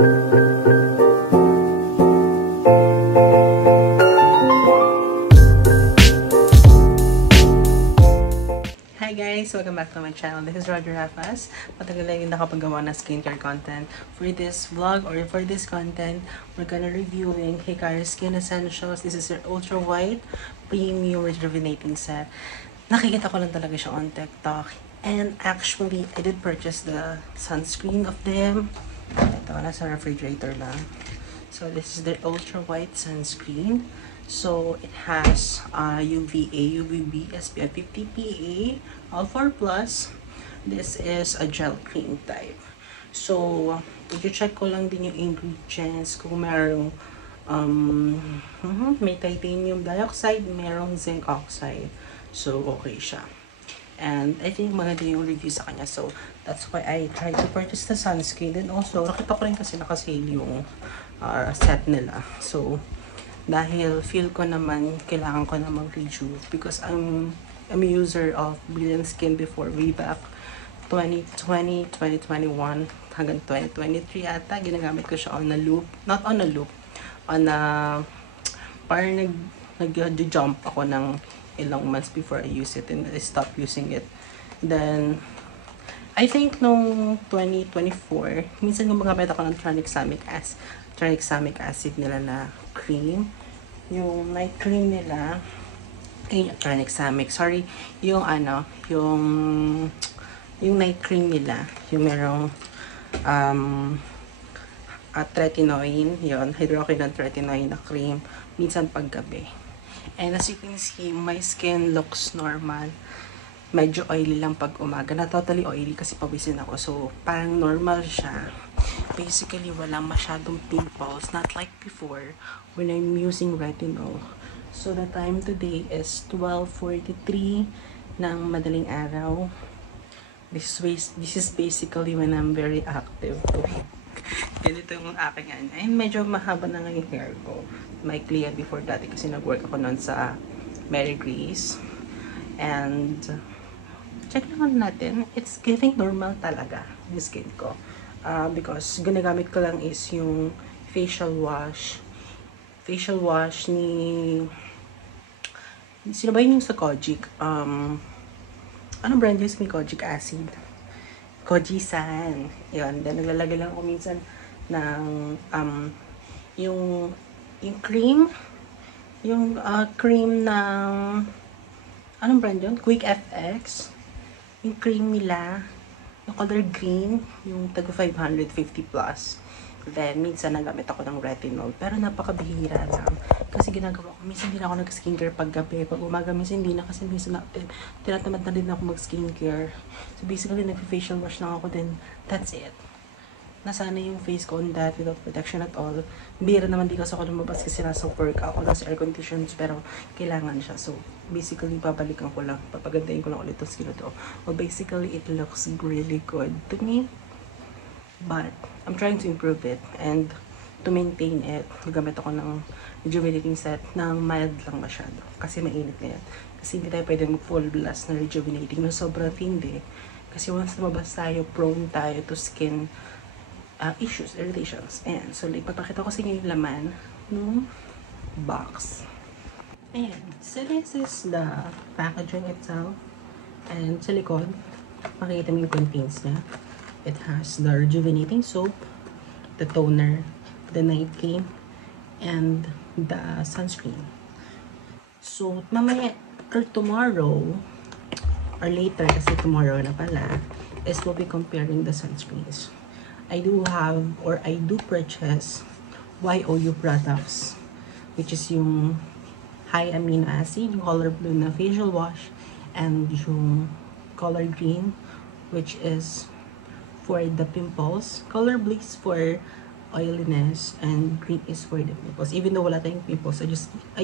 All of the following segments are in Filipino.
Hi guys! Welcome back to my channel. This is Roger Rafas. Matagal na yung nakapagawa na skincare content. For this vlog or for this content, we're gonna reviewing Hikari Skin Essentials. This is your Ultra White Premium Rejuvenating Set. Nakikita ko lang talaga siya on TikTok. And actually, I did purchase the sunscreen of them. Ito, nasa refrigerator lang. So this is the Ultra White Sunscreen. So it has UVA, UVB, SPF 50 PA, All4+. This is a gel cream type. So i-check ko lang din yung ingredients kung merong may titanium dioxide, merong zinc oxide. So okay siya. And I think maganda yung review sa kanya. So that's why I tried to purchase the sunscreen. And also nakita ko rin kasi nakasale yung set nila. So dahil feel ko naman kailangan ko na mag-rejuve because I'm a user of Brilliant Skin before, way back 2020, 2021 hanggang 2023 ata. Ginagamit ko siya on a loop, not on a loop, on a parang nag-jump ako ng ilang months before I use it and I stopped using it. Then I think nung 2024 minsan gumagamit ako ng tranexamic acid nila na cream. Yung night cream nila, tranexamic, sorry, yung yung night cream nila, yung merong tretinoin, yun, hydroquinone tretinoin na cream, minsan paggabi. And as you can see, my skin looks normal. Medyo oily lang pag umaga. Not totally oily kasi pawisin ako. So, parang normal siya. Basically, walang masyadong pimples. Not like before when I'm using retinol. So, the time today is 12:43 ng madaling araw. This is basically when I'm very active. Ganito yung aking ano. And medyo mahaba na nga yung hair ko. May clear before dati kasi nag-work ako noon sa Mary Grace. And check naman natin. It's giving normal talaga yung skin ko. Because ginagamit ko lang is yung facial wash. Facial wash ni... Sino ba yun yung sa Kojic? Anong brand yung Kojic acid? Kojisan. Yun. Then naglalagay lang ako minsan ng yung cream. Yung cream ng... Anong brand yun? Quick FX. Yung cream nila. Yung color green. Yung tago 550 plus. Then, minsan nagamit ako ng retinol. Pero napakabihira lang. Kasi ginagawa ko, minsan hindi na ako nag-skincare pag gabi. Pag umaga, minsan hindi na. Kasi minsan tinatamad na din ako mag-skincare. So, basically, nag-facial wash lang ako. Then, that's it. Nasana yung face ko on that without protection at all. Bira naman di kasi ako lumabas kasi nasa work ako, nasa air conditions, pero kailangan siya. So, basically, babalikan ko lang. Papagandahin ko lang ulit itong skin to. Well, basically, it looks really good to me. But, I'm trying to improve it and to maintain it. Nagamit ako ng rejuvenating set ng mild lang masyado. Kasi mainit na yan. Kasi hindi tayo pwede mag-full blast na rejuvenating na sobrang tindi. Kasi once lumabas tayo, prone tayo to skin issues, irritations. Ayan. So, ipapakita ko sa inyo yung laman ng box. Ayan. So, this is the packaging itself. And sa likod, makikita mo yung contents niya. It has the rejuvenating soap, the toner, the night cream, and the sunscreen. So, mamaya or tomorrow, or later, kasi tomorrow na pala, is we'll be comparing the sunscreens. I do purchase YOU products, which is yung high amino acid, yung color blue na facial wash, and yung color green, which is for the pimples. Color blue is for oiliness, and green is for the pimples. Even though wala tayong pimples, I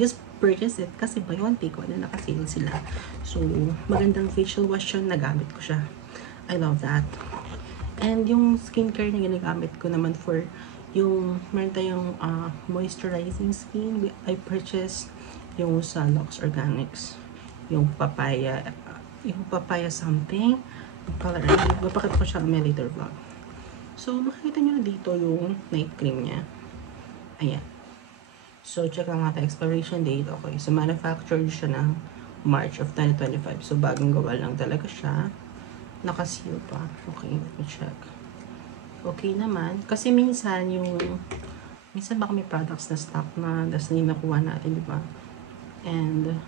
just purchased it kasi buy one take one na nakasale sila. So, magandang facial wash yun, nagamit ko siya. I love that. And yung skincare na ginagamit ko naman for yung meron tayong moisturizing skin, I purchased yung sa Lux Organics, yung papaya something color. Mapakita ko siya may later vlog. So, makikita nyo na dito yung night cream niya. Ayan. So, check lang natin expiration date. Okay. So, manufactured siya ng March of 2025. So, bagong gawa lang talaga siya. Nakaseal pa. Okay, let me check. Okay naman. Kasi minsan baka may products na stock na das na yung nakuha natin, di ba? And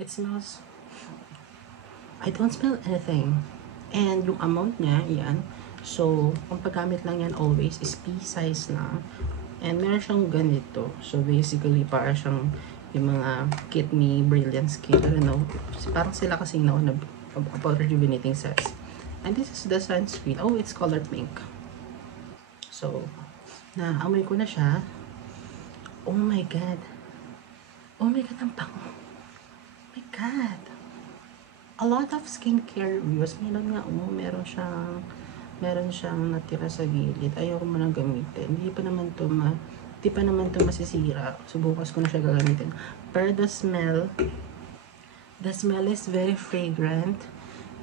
it smells, I don't smell anything. And yung amount niya, yan. So, ang paggamit lang yan always is pea size lang. And meron siyang ganito. So, basically, para siyang yung mga Kit Me Brilliant Skin. I don't know. Parang sila kasi na about rejuvenating sets. And this is the sunscreen. Oh, it's color pink. So, naamoy ko na siya. Oh my God. Oh my God, ang bango. Oh my God. A lot of skincare reviews. Meron siyang natira sa gilid. Ayoko mo nang gamitin. Hindi pa naman to masisira. So, bukas ko na siya gagamitin. Pero the smell is very fragrant.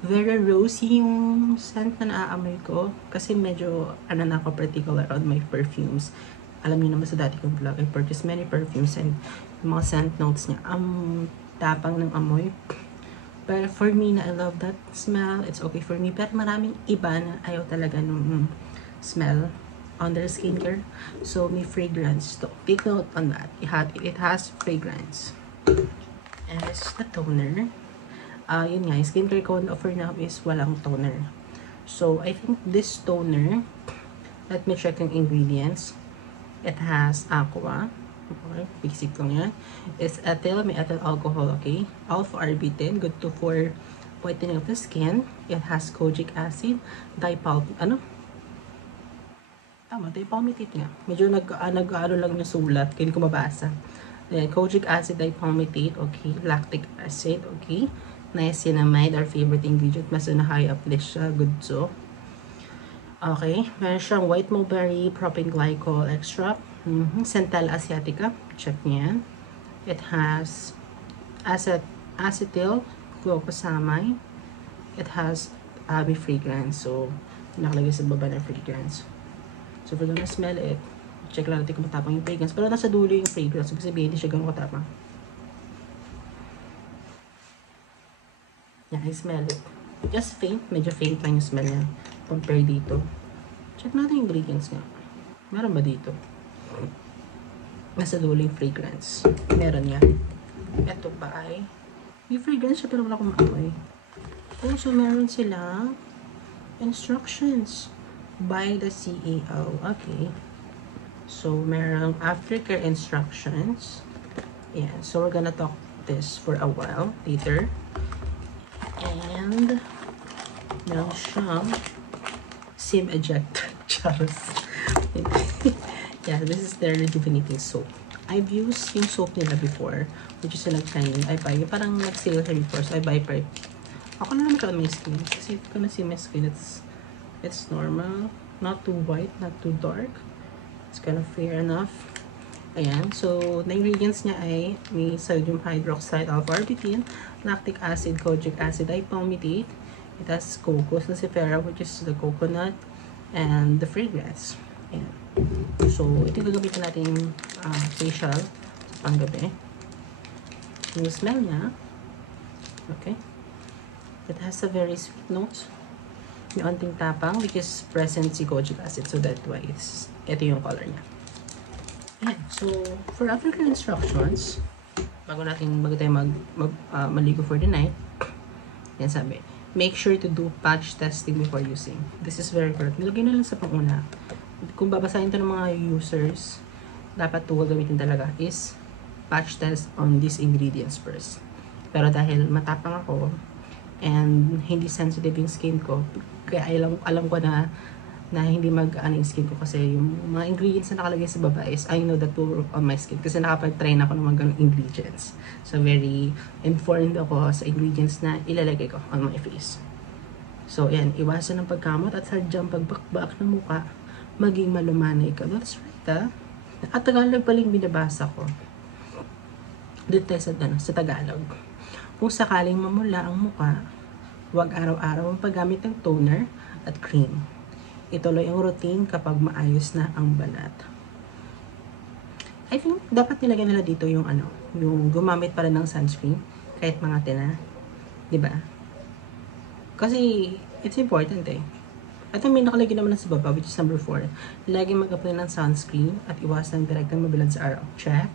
Very rosy yung scent na naaamoy ko. Kasi medyo, na ako particular on my perfumes. Alam niyo naman sa dati kong vlog, I purchased many perfumes and yung mga scent notes niya, tapang ng amoy. But for me, na I love that smell. It's okay for me. Pero maraming iba na ayaw talaga nung smell on their skincare. So, may fragrance to. Take note on that. It has fragrance. And this is the toner. Yun nga, yung skincare ko offer now is walang toner. So, I think this toner, let me check yung ingredients. It has aqua. Okay, basic lang yan. It's ethyl, may ethyl alcohol, okay? Alpha-arbutin, good to for whitening of the skin. It has kojic acid, dipalmitate nga. Medyo nag-ano lang yung sulat, hindi ko mabasa. Then, kojic acid, dipalmitate, okay? Lactic acid, okay? Niacinamide, our favorite ingredient. Mas na high up list siya. Good so. Okay. Meron siyang white mulberry, propane glycol extract. Centella asiatica. Check niyan. It has acetyl glucosamine. It has Abbey fragrance. So, nakalagay sa baba ng fragrance. So, if we're gonna smell it, check lang natin kung matapang yung fragrance. Pero nasa dulo yung fragrance. So, kasi hindi siya ganun katapang. Yeah, I smell it. Just faint. Medyo faint lang yung smell niya. Compare dito. Check natin yung ingredients nga. Meron ba dito? Nasa dulo yung fragrance. Meron nga. Ito pa ay may fragrance siya pero wala akong maamoy. Oh, so meron sila instructions by the CEO. Okay. So, meron aftercare instructions. Yeah. So, we're gonna talk this for a while later. And meron siyang SIM ejector. Charles. Yeah, this is their rejuvenating soap. I've used yung soap nila before, which is nag-shining. I buy, parang nag-sale siya before, so I buy per. Ako na naman siya my skin. Kasi if you can see my skin, it's normal. Not too white, not too dark. It's kind of fair enough. Ayan. So, the ingredients niya ay may sodium hydroxide, alpha-arbutin, lactic acid, kojic acid, dipalmitate. It has cocos nacifera, which is the coconut, and the fragrance. Ayan. So, ito yung gagamitin natin facial sa panggabi. Yung smell niya. Okay. It has a very sweet note. May onting tapang, which is present si kojic acid. So, that's why ito yung color niya. Ayan. So, for aftercare instructions, bago tayo maligo for the night, yan sabi, make sure to do patch testing before using. This is very correct. Nilagay na lang sa panguna. Kung babasahin ito ng mga users, dapat ito gagamitin talaga is patch test on these ingredients first. Pero dahil matapang ako, and hindi sensitive yung skin ko, kaya alam ko na hindi mag-ano yung skin ko kasi yung mga ingredients na nakalagay sa baba is I know that will work on my skin kasi nakapag-try na ako ng mga ganong ingredients. So, very informed ako sa ingredients na ilalagay ko on my face. So, yan. Iwasan ng pagkamot at sadyang pagbakbak ng muka, maging malumanay ka. That's right, At Tagalog paling binabasa ko. Dito tayo sa Tagalog. Kung sakaling mamula ang muka, Huwag araw-araw ang paggamit ng toner at cream. Ituloy ang routine kapag maayos na ang balat. I think dapat nilagyan nila dito yung yung gumamit pa rin ng sunscreen kahit mga tina, 'di ba? Kasi it's important eh. At may nakalagay naman sa baba, which is number 4. Lagi mag-apply ng sunscreen at iwasan direktang mabilad sa araw. Check.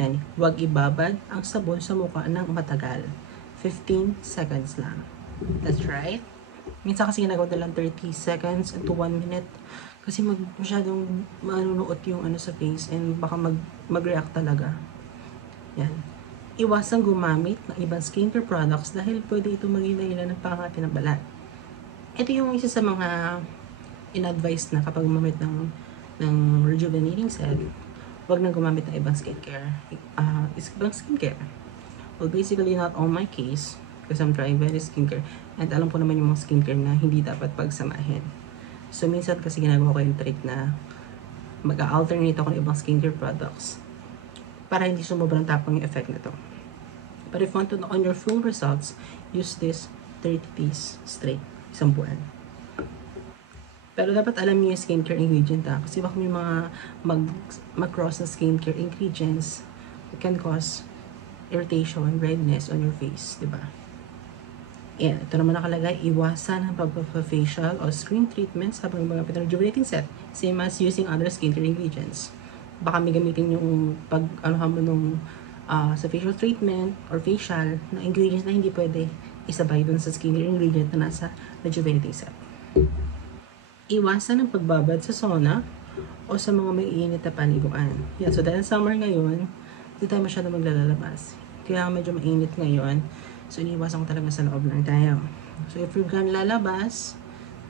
Yan. Huwag ibabad ang sabon sa mukha ng matagal. 15 seconds lang. That's right. Minsan kasi ginagawa na lang 30 seconds to 1 minute. Kasi masyadong manunuot yung sa face and baka mag-react talaga. Yan. Iwasang gumamit ng ibang skincare products dahil pwede ito maging dahilan ng pangangati ng balat. Ito yung isa sa mga in-advise na kapag gumamit ng rejuvenating set, huwag nang gumamit ng ibang skincare. Well, basically not on my case because I'm trying various skincare and alam ko naman yung mga skincare na hindi dapat pagsamahin. So, minsan kasi ginagawa ko yung trick na mag-alternate ako ng ibang skincare products para hindi sobrang tapang yung effect nito. But if you want to know on your full results, use this 30 days straight. Isang buwan. Pero dapat alam niyo yung skincare ingredient kasi baka may mga mag-cross na skincare ingredients, it can cause irritation, redness on your face, diba? Yan, ito naman nakalagay, iwasan ang pagpa-facial o screen treatments habang mga rejuvenating set, same as using other skincare ingredients. Baka may gamitin yung mo nung sa facial treatment or facial na ingredients na hindi pwede isabay dun sa skincare ingredient na nasa rejuvenating set. Iwasan ang pagbabad sa sauna o sa mga may init na paliguan. Yeah, so dahil summer ngayon, hindi tayo masyado maglalabas. Kaya medyo mainit ngayon. So, iniwasan ko talaga sa loob lang tayo. So, if you're gonna lalabas,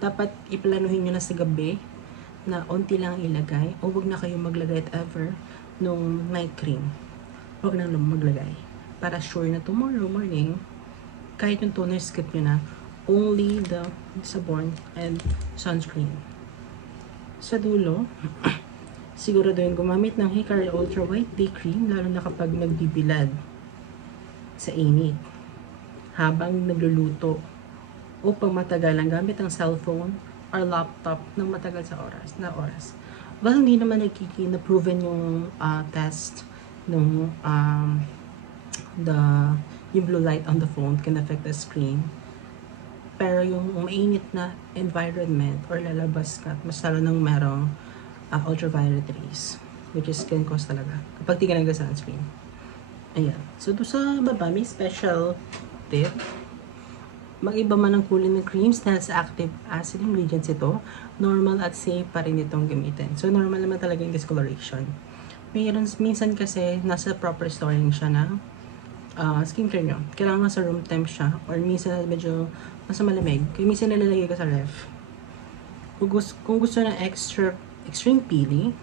dapat iplanuhin nyo na sa gabi na onti lang ilagay o wag na kayo maglagay at ever nung night cream. Wag na maglagay. Para sure na tomorrow morning, kahit yung toner skip nyo na, only the sabon and sunscreen. Sa dulo, siguraduhin gumamit ng Hikari Ultra White Day Cream lalo na kapag nagbibilad sa init, habang nagluluto, o pang matagalang gamit ang cellphone or laptop ng matagal sa oras. Well, hindi naman na-proven yung test nung yung blue light on the phone can affect the screen. Pero yung mainit na environment or lalabas ka, mas lalo nang merong ultraviolet rays, which is can cause talaga kapag di ka nag-sunscreen. Ayan. So, doon sa baba, may special tip. Mag-iba man ang kulay ng creams dahil sa active acid ingredients ito, normal at safe pa rin itong gamitin. So, normal naman talaga yung discoloration. Minsan kasi, nasa proper storing siya ng skincare nyo. Kailangan sa room temp siya, or minsan medyo nasa malamig. Kaya minsan nalalagay ka sa ref. Kung gusto ng extreme peeling,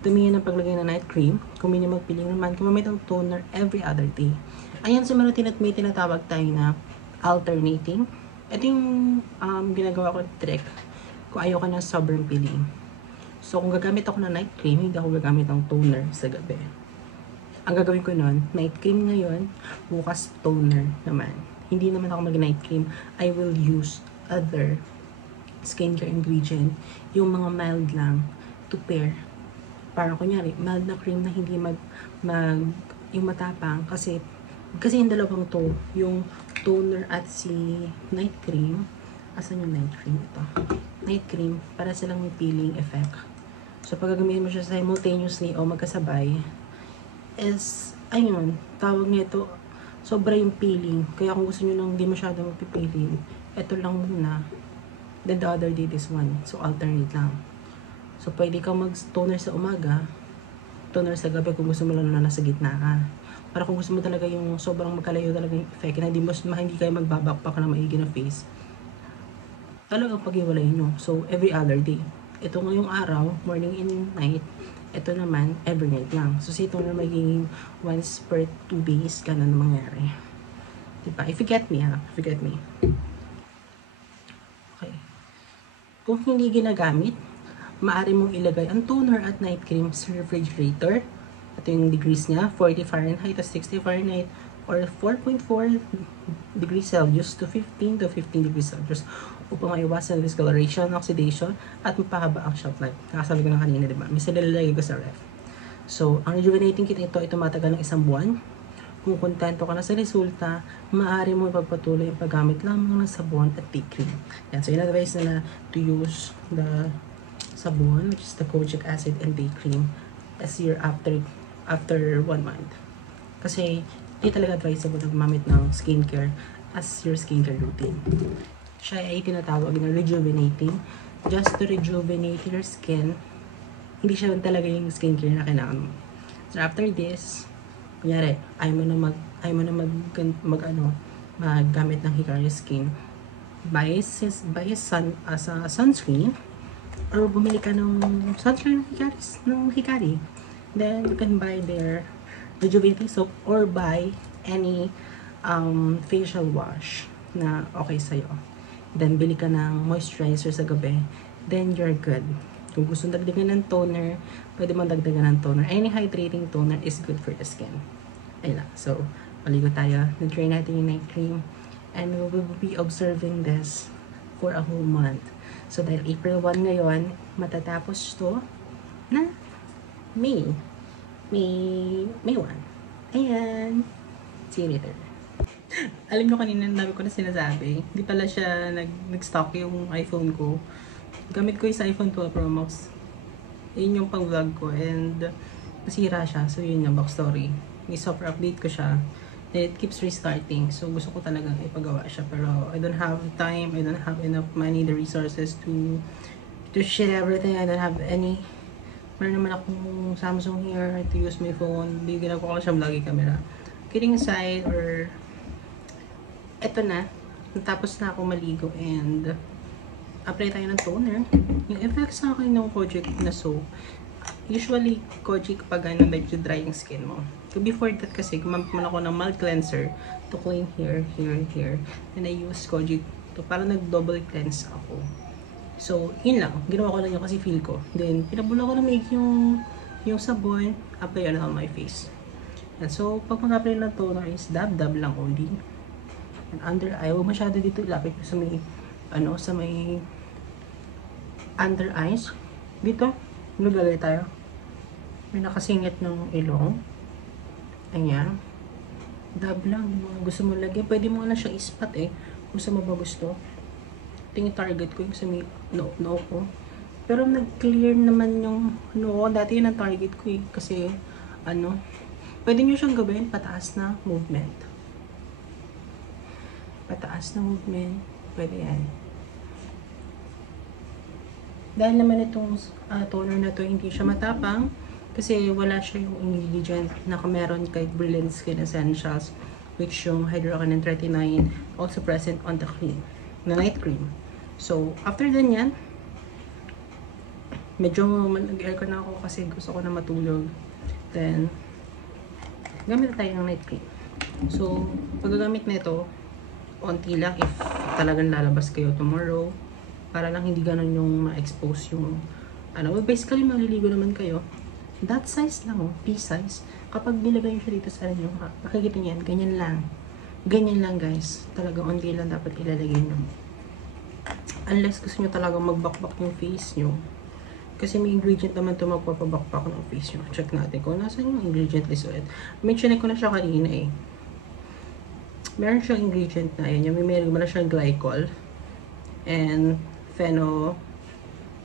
tumingin ng paglagay ng night cream. Kung minimum peeling naman, gumamit ng toner every other day. Ayan, sa mga may tinatawag tayo na alternating. Ito yung ginagawa ko trick kung ayaw ka ng sobrang peeling. So, kung gagamit ako ng night cream, hindi ako gagamit ng toner sa gabi. Ang gagawin ko nun, night cream ngayon, bukas toner naman. Hindi naman ako mag-night cream. I will use other skincare ingredient, yung mga mild lang, to pair. Parang kunyari, mild na cream na hindi yung matapang, kasi yung dalawang to, yung toner at si night cream. Asan yung night cream? Ito. Night cream, para silang may peeling effect. So, pag gagamitin mo siya simultaneously o magkasabay, is, ayun, tawag niya ito, sobra yung peeling. Kaya kung gusto nyo nang hindi masyadong pipiling, ito lang muna. Then the other day, this one. So, alternate lang. So, pwede kang mag-toner sa umaga, toner sa gabi kung gusto mo lang na nasa gitna ka. Para kung gusto mo talaga yung sobrang magkalayo talaga yung effect, na hindi kayo magbabakpak na maigi na face, talagang pag-iwalayin nyo. So, every other day. Ito ngayong araw, morning and night. Ito naman, every night lang. So, ito na magiging once per 2 days, ganun na mangyari. Diba? If you get me, ha? If you get me. Okay. Kung hindi ginagamit, maaari mong ilagay ang toner at night cream sa refrigerator. Ito yung degrees niya, 40 Fahrenheit at 60 Fahrenheit, or 4.4 degrees Celsius to 15 degrees Celsius upang maiwasan discoloration, oxidation, at mapahaba ang shelf life. Nakasabi ko na kanina, diba? Minsan nilalagay ko sa ref. So, ang rejuvenating kit ito ay tumatagal ng 1 buwan. Kung kontento ka na sa resulta, maaari mo ipagpatuloy ang paggamit lamang ng sabon at day cream. Yan. So, in-advise nila to use the sabon, which is the kojic acid and day cream, as year after 1 month. Kasi, hindi talaga advisable na gumamit ng skincare as your skincare routine. Siya ay tinatawag na rejuvenating, just to rejuvenate your skin. Hindi siya talaga yung skincare na kailangan mo. So, after this, kunyari, ayaw mo na maggamit ng Hikari skin, buy a sunscreen, or bumili ka ng sunscreen ng Hikari. Then, you can buy their rejuvenating soap or buy any facial wash na okay sa'yo. Then, bili ka ng moisturizer sa gabi. Then, you're good. Kung gusto dagdagan ng toner, pwede mong dagdagan ng toner. Any hydrating toner is good for the skin. Ayun lang. So, maligo tayo. Nag-try natin yung night cream. And we will be observing this for a whole month. So, dahil April 1 ngayon, matatapos to na May 1. Ayan. See you later. Alam nyo kanina, dami ko na sinasabi. Hindi pala siya nag-stock yung iPhone ko. Gamit ko yung sa iPhone 12 Pro Max. Yun yung pang-vlog ko. And nasira siya. So, yun yung backstory. I-software update ko siya. And it keeps restarting. So, gusto ko talagang ipagawa siya. Pero, I don't have time. I don't have enough money, the resources to share everything. I don't have any. Meron naman akong Samsung here to use my phone. Bigyan ko siya vloggy camera. Kidding aside, or eto na. Natapos na ako maligo and apply tayo ng toner. Yung effect sa akin ng Kojic na soap, usually Kojic pag medyo dry yung skin mo. So before that kasi, gumamit mo ako ng mild cleanser to clean here, here. And I use Kojic to para nag-double cleanse ako. So, yun lang. Ginawa ko lang yun kasi feel ko. Then, pinabula ko na make yung sabon, apply on my face. And so, pag mag-apply ng toner is dab-dab lang only. And under eye, huwag masyado dito ilapit ko sa may sa may under eyes. Dito, naglalagay tayo. May nakasingit ng ilong. Ayan. Dab lang. Yung mga gusto mo lagyan. Pwede mo na siya ispat eh. Kung sa mo ba gusto. Tingin target ko yung sa may no ko. Pero nag-clear naman yung no. Dati yun ang target ko eh. Kasi, pwede nyo siyang gawin pataas na movement. Pataas na movement. Pwede yan. Dahil naman itong toner na to hindi siya matapang kasi wala siya yung ingredient na meron kay Brilliant Skin Essentials, which yung hydroquinone 39 also present on the cream, na night cream. So, after then yan, medyo nag-aircon na ako kasi gusto ko na matulog. Then, gamit tayo ng night cream. So, paggagamit nito, onti lang if talagang lalabas kayo tomorrow. Para lang hindi ganun yung ma-expose yung basically maliligo naman kayo. That size lang pea size. Kapag nilagay nyo siya dito sa inyo, makikita nyo yan, ganyan lang. Ganyan lang guys. Talagang onti lang dapat ilalagay nyo. Unless gusto nyo talagang magbakbak yung face nyo. Kasi may ingredient naman ito magpapabakbak ng face nyo. Check natin kung nasa yung ingredient list ulit. Mention ko na siya kanina eh. Meron siyang ingredient na yun. Meron na siyang glycol. And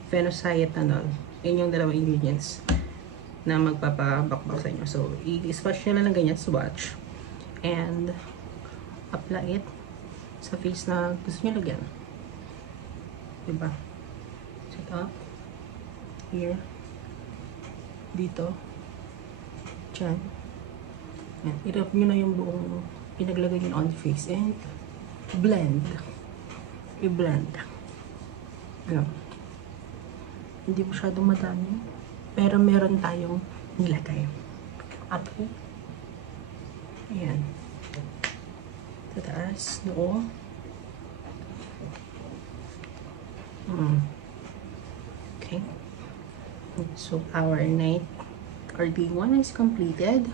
phenocyanol. Yun yung dalawang ingredients na magpapabakbak sa inyo. So, i-swatch nyo lang ng ganyan, swatch. And apply it sa face na gusto nyo lagyan. Diba? Set up. Here. Dito. Diyan. Yan. I-rub nyo na yung buong pinaglagay nyo on the face. And blend. I-blend. Hindi masyadong madami. Pero meron tayong nilagay. Okay. Ayan. Sa taas. Noo. Okay. So, our night or day 1 is completed.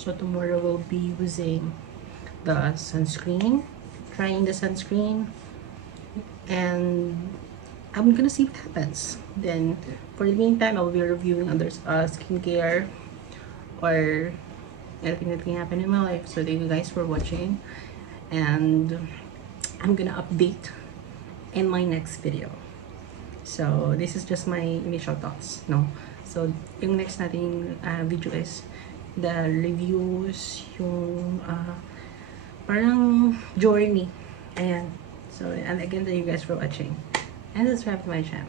So tomorrow we'll be using the sunscreen, trying the sunscreen, and I'm gonna see what happens. Then for the meantime, I'll be reviewing other skincare or anything that can happen in my life. So thank you guys for watching, and I'm gonna update in my next video. So this is just my initial thoughts, no? So yung next nating video is the reviews, yung parang journey. Ayan. So, and again, thank you guys for watching. And subscribe to my channel.